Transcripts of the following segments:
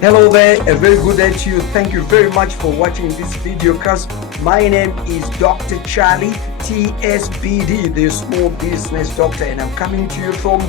Hello there, a very good day to you. Thank you very much for watching this video cast. My name is Dr. Charlie, TSBD, the Small Business Doctor, and I'm coming to you from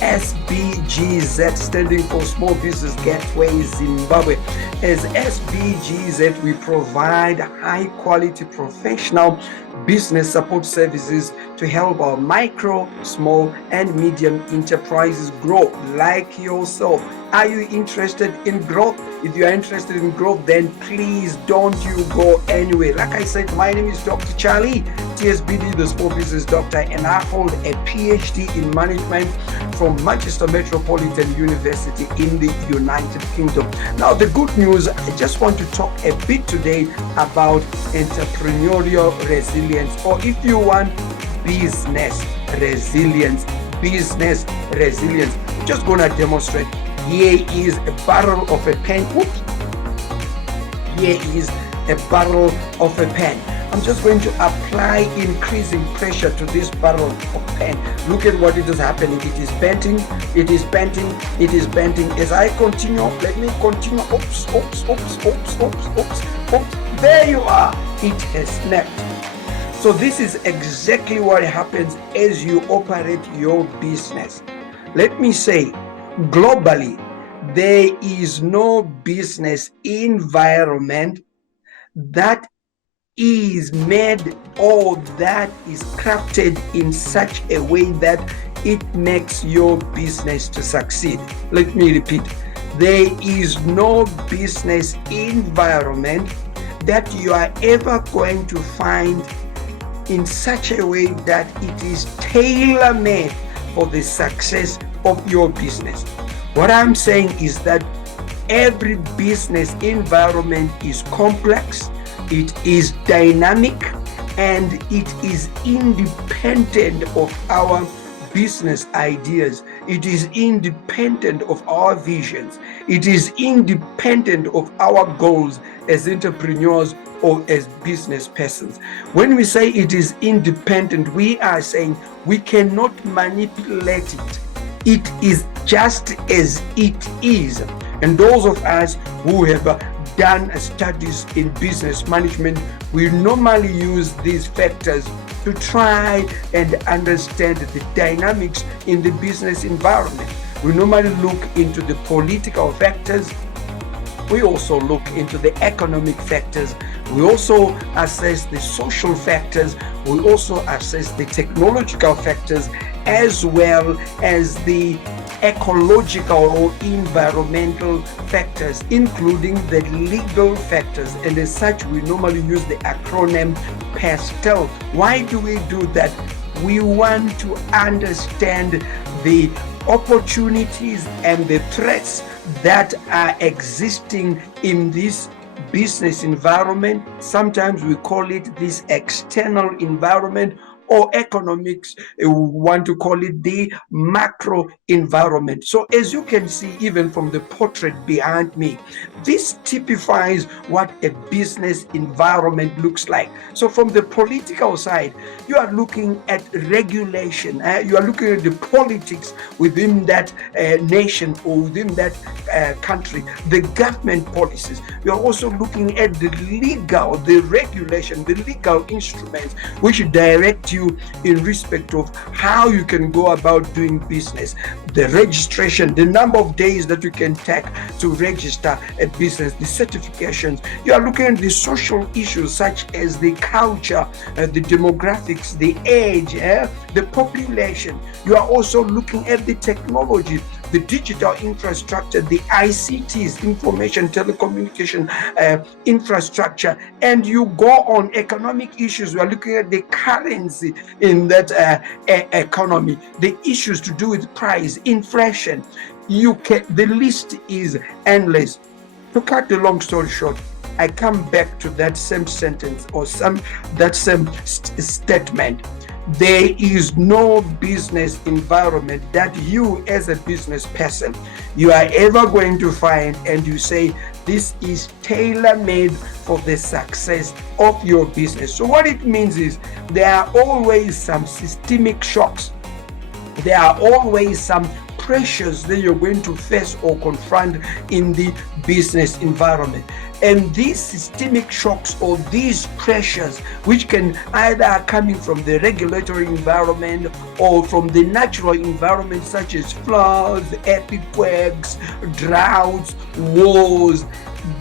SBGZ, standing for Small Business Gateway Zimbabwe. As SBGZ, we provide high quality professional business support services to help our micro, small, and medium enterprises grow like yourself. Are you interested in growth? If you are interested in growth, then please don't you go anywhere. Like I said, my name is Dr. Charlie, TSBD, the Small Business Doctor, and I hold a PhD in management from Manchester Metropolitan University in the United Kingdom. Now, the good news, I just want to talk a bit today about entrepreneurial resilience, or if you want, business resilience. Business resilience. I'm just going to demonstrate. Here is a barrel of a pen. Oops. Here is a barrel of a pen. I'm just going to apply increasing pressure to this barrel of pen. Look at what it is happening. It is bending, it is bending, it is bending. As I continue, let me continue. Oops, oops, oops, oops, oops, oops, oops. There you are. It has snapped. So this is exactly what happens as you operate your business. Let me say, globally, there is no business environment that is made or that is crafted in such a way that it makes your business to succeed. Let me repeat. There is no business environment that you are ever going to find in such a way that it is tailor-made for the success of your business. What I'm saying is that every business environment is complex, it is dynamic, and it is independent of our business ideas. It is independent of our visions. It is independent of our goals as entrepreneurs or as business persons. When we say it is independent, we are saying we cannot manipulate it. It is just as it is. And those of us who have done studies in business management, we normally use these factors to try and understand the dynamics in the business environment. We normally look into the political factors. We also look into the economic factors. We also assess the social factors. We also assess the technological factors, as well as the ecological or environmental factors, including the legal factors. And as such, we normally use the acronym PASTEL. Why do we do that? We want to understand the opportunities and the threats that are existing in this business environment. Sometimes we call it this external environment, or economics, we want to call it the macro environment. So as you can see, even from the portrait behind me, this typifies what a business environment looks like. So from the political side, you are looking at regulation, you are looking at the politics within that nation or within that country, the government policies. You are also looking at the legal, the regulation, the legal instruments which direct you in respect of how you can go about doing business, the registration, the number of days that you can take to register a business, the certifications. You are looking at the social issues such as the culture, the demographics, the age, the population. You are also looking at the technology, the digital infrastructure, the ICTs, information telecommunication infrastructure, and you go on economic issues. We are looking at the currency in that economy, the issues to do with price, inflation. The list is endless. To cut the long story short, I come back to that same sentence or that same statement. There is no business environment that you as a business person you are ever going to find and you say this is tailor-made for the success of your business. So what it means is there are always some systemic shocks. There are always some pressures that you're going to face or confront in the business environment. And these systemic shocks or these pressures, which can either are coming from the regulatory environment or from the natural environment, such as floods, earthquakes, droughts, wars,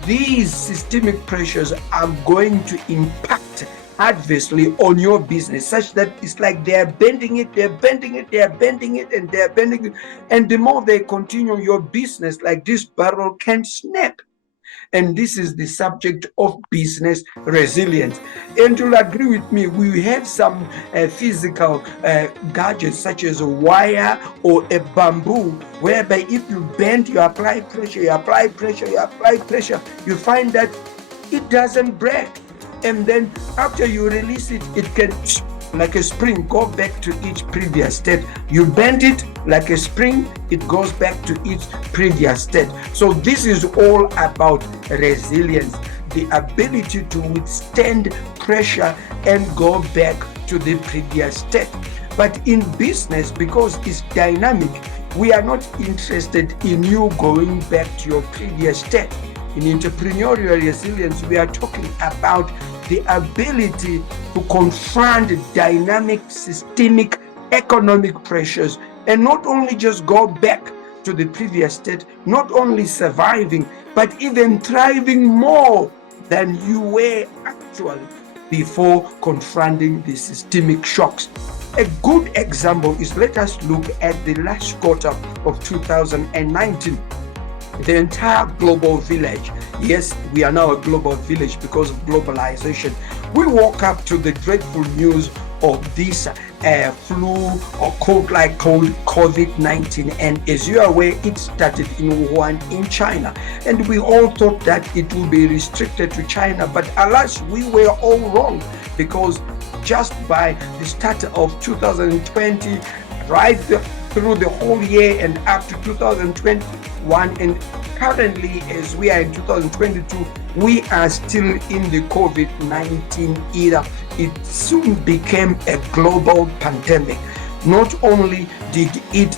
these systemic pressures are going to impact adversely on your business, such that it's like they're bending it, they're bending it, they're bending it, and they're bending it. And the more they continue, your business, like this barrel, can snap. And this is the subject of business resilience. And you'll agree with me, we have some physical gadgets such as a wire or a bamboo, whereby if you bend, you apply pressure, you apply pressure, you apply pressure, you find that it doesn't break. And then after you release it, it can, like a spring, go back to its previous state. You bend it like a spring, it goes back to its previous state. So this is all about resilience, the ability to withstand pressure and go back to the previous state. But in business, because it's dynamic, we are not interested in you going back to your previous state. In entrepreneurial resilience, we are talking about the ability to confront dynamic, systemic, economic pressures and not only just go back to the previous state, not only surviving, but even thriving more than you were actually before confronting the systemic shocks. A good example is, let us look at the last quarter of 2019. The entire global village, yes, we are now a global village because of globalization. We woke up to the dreadful news of this flu or cold like cold COVID-19, and as you are aware, it started in Wuhan in China, and we all thought that it would be restricted to China, but alas, we were all wrong, because just by the start of 2020, right through the whole year and up to 2021, and currently as we are in 2022, we are still in the COVID-19 era. It soon became a global pandemic. Not only did it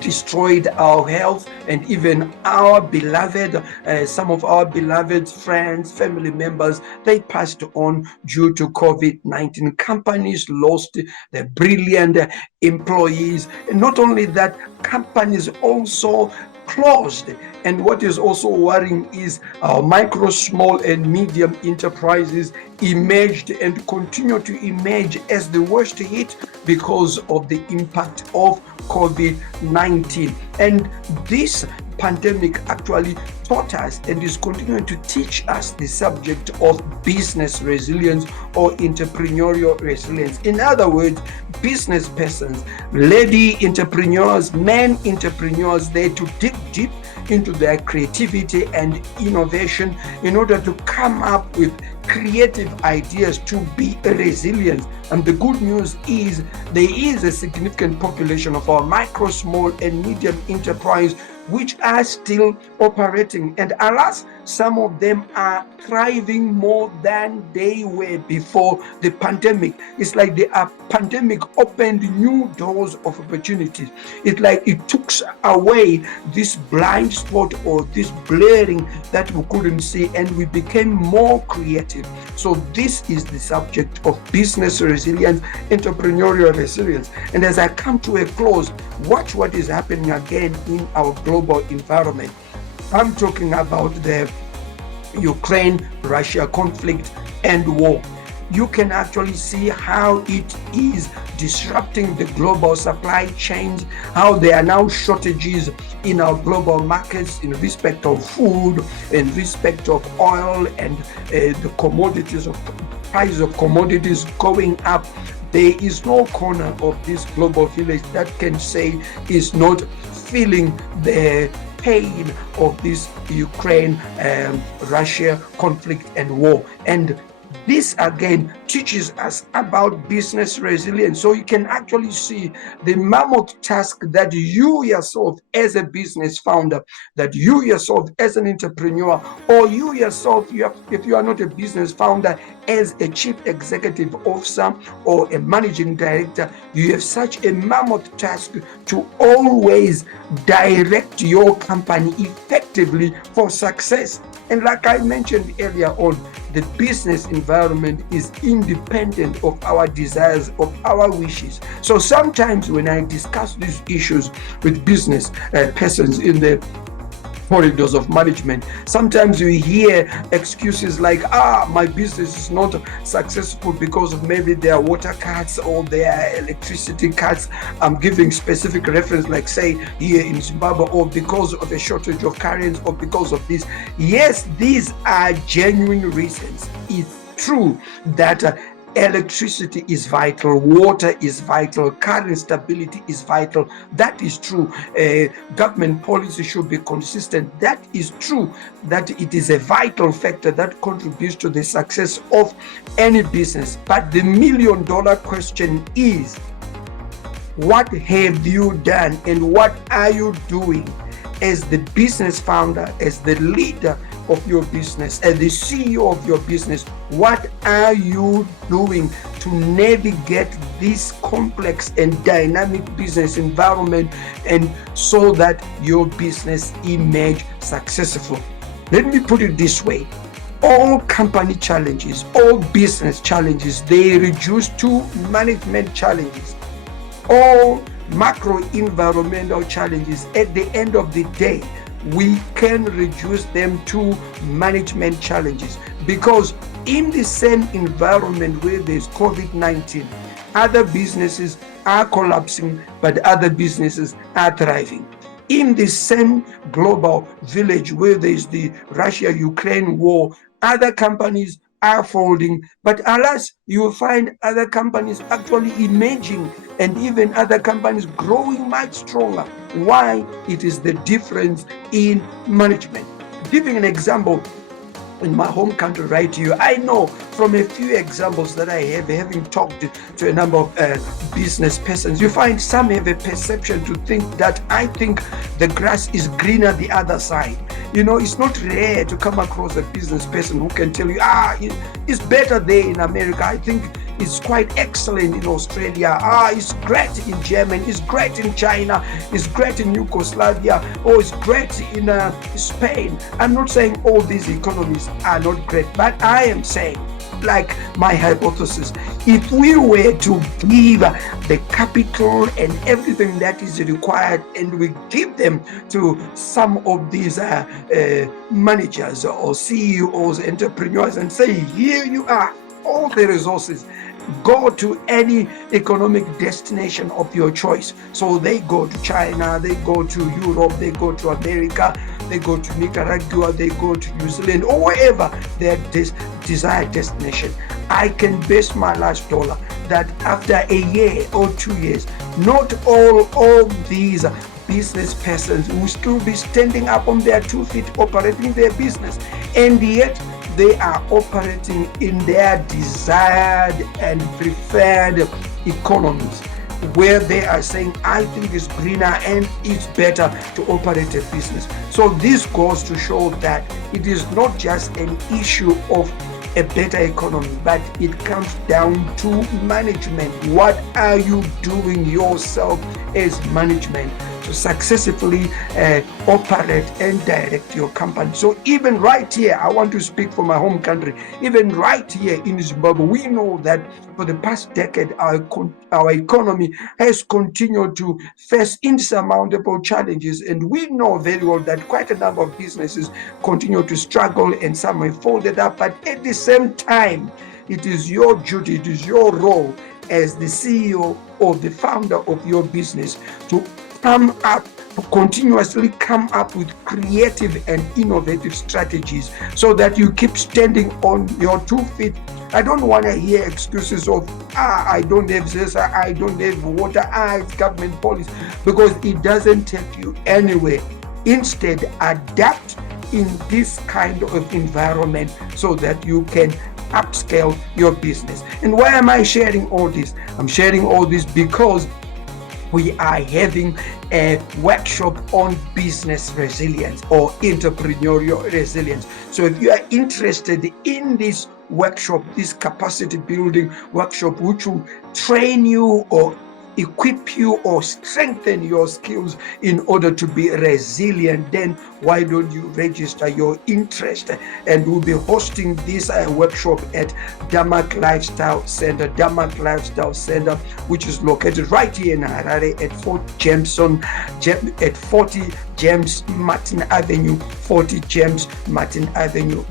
destroyed our health and even our beloved, some of our beloved friends, family members, they passed on due to COVID-19. Companies lost their brilliant employees. And not only that, companies also closed. And what is also worrying is our micro, small, and medium enterprises emerged and continue to emerge as the worst hit because of the impact of COVID-19. And this pandemic actually taught us and is continuing to teach us the subject of business resilience or entrepreneurial resilience. In other words, business persons, lady entrepreneurs, men entrepreneurs, they to dig deep into their creativity and innovation in order to come up with creative ideas to be resilient. And the good news is there is a significant population of our micro, small, and medium enterprise which are still operating, and alas, some of them are thriving more than they were before the pandemic. It's like the pandemic opened new doors of opportunities. It's like it took away this blind spot or this blurring that we couldn't see, and we became more creative. So this is the subject of business resilience, entrepreneurial resilience. And as I come to a close, watch what is happening again in our global environment. I'm talking about the Ukraine-Russia conflict and war. You can actually see how it is disrupting the global supply chains, how there are now shortages in our global markets in respect of food, in respect of oil, and the commodities, of price of commodities going up. There is no corner of this global village that can say is not feeling the pain of this Ukraine Russia conflict and war. And This again teaches us about business resilience. So you can actually see the mammoth task that you yourself as a business founder, that you yourself as an entrepreneur, or you yourself, if you are not a business founder, as a chief executive officer or a managing director, you have such a mammoth task to always direct your company effectively for success. And like I mentioned earlier on, the business environment is independent of our desires, of our wishes. So sometimes when I discuss these issues with business persons in the corridors of management, sometimes you hear excuses like, my business is not successful because of maybe their water cuts or their electricity cuts. I'm giving specific reference, like say here in Zimbabwe, or because of a shortage of currents, or because of this. Yes, these are genuine reasons. It's true that electricity is vital, water is vital, current stability is vital. That is true. Government policy should be consistent. That is true. That it is a vital factor that contributes to the success of any business. But the $1,000,000 question is, what have you done and what are you doing as the business founder, as the leader of your business, as the CEO of your business? What are you doing to navigate this complex and dynamic business environment, and so that your business emerge successful? Let me put it this way. All company challenges, all business challenges, they reduce to management challenges. All macro environmental challenges, at the end of the day, we can reduce them to management challenges, because in the same environment where there's COVID-19, other businesses are collapsing, but other businesses are thriving. In the same global village where there's the Russia-Ukraine war, other companies are folding, but alas, you will find other companies actually emerging, and even other companies growing much stronger. Why? It is the difference in management. Giving an example, in my home country right here, I know from a few examples that I have, having talked to a number of business persons, you find some have a perception to think that I think the grass is greener the other side. It's not rare to come across a business person who can tell you, it's better there in America. I think it's quite excellent in Australia. It's great in Germany. It's great in China. It's great in Yugoslavia. It's great in Spain. I'm not saying all these economies are not great, but I am saying, like my hypothesis, if we were to give the capital and everything that is required, and we give them to some of these managers or CEOs, entrepreneurs, and say, here you are, all the resources, go to any economic destination of your choice. So they go to China, they go to Europe, they go to America, they go to Nicaragua, they go to New Zealand, or wherever their desired destination. I can base my last dollar that after a year or 2 years, not all of these business persons will still be standing up on their 2 feet operating their business, and yet they are operating in their desired and preferred economies, where they are saying, I think it's greener and it's better to operate a business. So this goes to show that it is not just an issue of a better economy, but it comes down to management. What are you doing yourself as management to successfully operate and direct your company? So even right here, I want to speak for my home country. Even right here in Zimbabwe, we know that for the past decade, our economy has continued to face insurmountable challenges, and we know very well that quite a number of businesses continue to struggle, and some have folded up. But at the same time, it is your duty, it is your role as the CEO or the founder of your business to continuously come up with creative and innovative strategies, so that you keep standing on your 2 feet. I don't want to hear excuses of, I don't have this, I don't have water, it's government policy, because it doesn't take you anywhere. Instead, adapt in this kind of environment so that you can upscale your business. And why am I sharing all this? I'm sharing all this because we are having a workshop on business resilience or entrepreneurial resilience. So if you are interested in this workshop, this capacity building workshop, which will train you or equip you or strengthen your skills in order to be resilient, then why don't you register your interest? And we'll be hosting this workshop at Damak Lifestyle Center, which is located right here in Harare at 40 James Martin Avenue,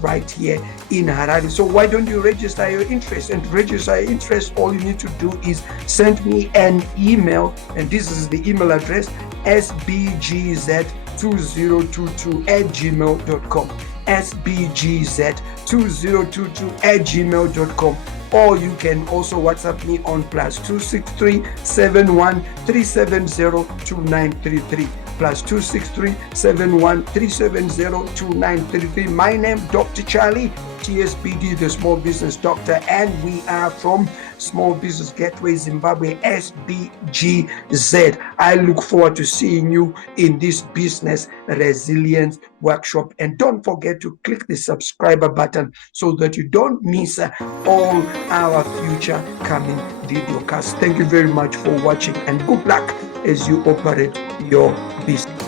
right here in Harare. So why don't you register your interest? And to register your interest, all you need to do is send me an email, and this is the email address: sbgz2022@gmail.com, sbgz2022@gmail.com. Or you can also WhatsApp me on +263 71 370 2933. +263 71 370 2933. My name, Dr. Charlie, TSBD, the Small Business Doctor, and we are from Small Business Gateway Zimbabwe, SBGZ. I look forward to seeing you in this business resilience workshop. And don't forget to click the subscriber button so that you don't miss all our future coming videocasts. Thank you very much for watching, and good luck as you operate your business.